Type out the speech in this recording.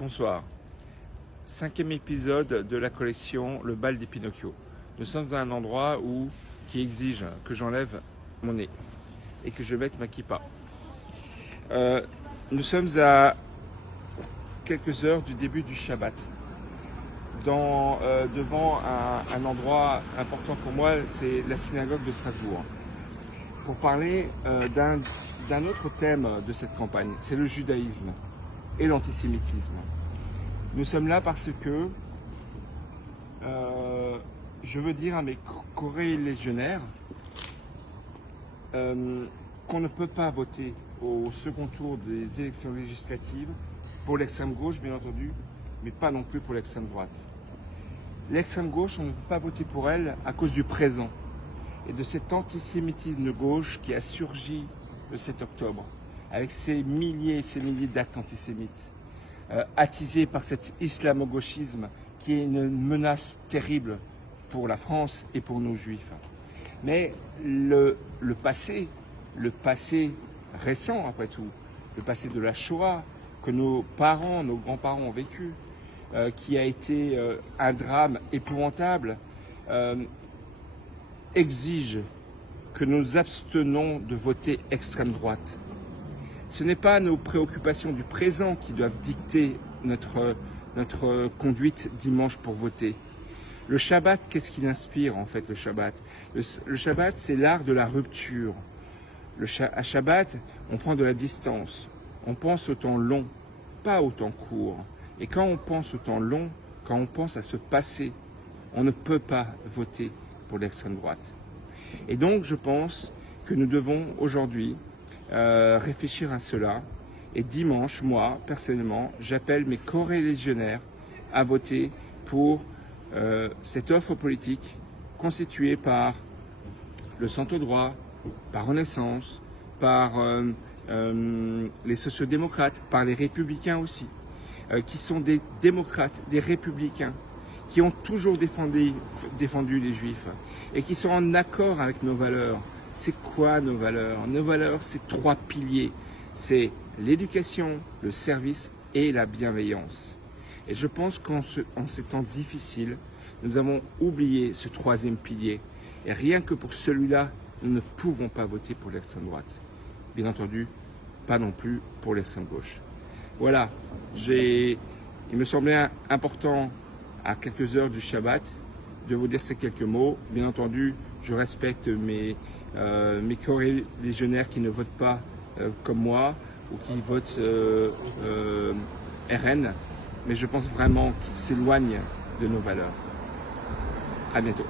Bonsoir. 5e épisode de la collection Le bal des Pinocchio. Nous sommes dans un endroit qui exige que j'enlève mon nez et que je mette ma kippa. Nous sommes à quelques heures du début du Shabbat. Devant un endroit important pour moi, c'est la synagogue de Strasbourg. Pour parler d'un autre thème de cette campagne, c'est le judaïsme et l'antisémitisme. Nous sommes là parce que je veux dire à mes corélégionnaires qu'on ne peut pas voter au second tour des élections législatives pour l'extrême gauche, bien entendu, mais pas non plus pour l'extrême droite. L'extrême gauche, on ne peut pas voter pour elle à cause du présent et de cet antisémitisme de gauche qui a surgi le 7 octobre, avec ces milliers et ces milliers d'actes antisémites, attisés par cet islamo-gauchisme qui est une menace terrible pour la France et pour nos juifs. Mais le passé récent après tout, le passé de la Shoah, que nos parents, nos grands-parents ont vécu, qui a été un drame épouvantable, exige que nous abstenons de voter extrême droite. Ce n'est pas nos préoccupations du présent qui doivent dicter notre conduite dimanche pour voter. Le Shabbat, qu'est-ce qu'il inspire en fait le Shabbat? Le Shabbat, c'est l'art de la rupture. À Shabbat, on prend de la distance. On pense au temps long, pas au temps court. Et quand on pense au temps long, quand on pense à ce passé, on ne peut pas voter pour l'extrême droite. Et donc, je pense que nous devons aujourd'hui réfléchir à cela. Et dimanche, moi, personnellement, j'appelle mes corélégionnaires à voter pour cette offre politique constituée par le centre-droit, par Renaissance, par les sociodémocrates, par les républicains aussi, qui sont des démocrates, des républicains, qui ont toujours défendu les juifs et qui sont en accord avec nos valeurs. C'est quoi nos valeurs? Nos valeurs, c'est 3 piliers. C'est l'éducation, le service et la bienveillance. Et je pense qu'en ces temps difficiles, nous avons oublié ce 3e pilier. Et rien que pour celui-là, nous ne pouvons pas voter pour l'extrême droite. Bien entendu, pas non plus pour l'extrême gauche. Voilà, il me semblait important, à quelques heures du Shabbat, de vous dire ces quelques mots. Bien entendu, je respecte mes corélégionnaires qui ne votent pas comme moi ou qui votent RN, mais je pense vraiment qu'ils s'éloignent de nos valeurs. À bientôt.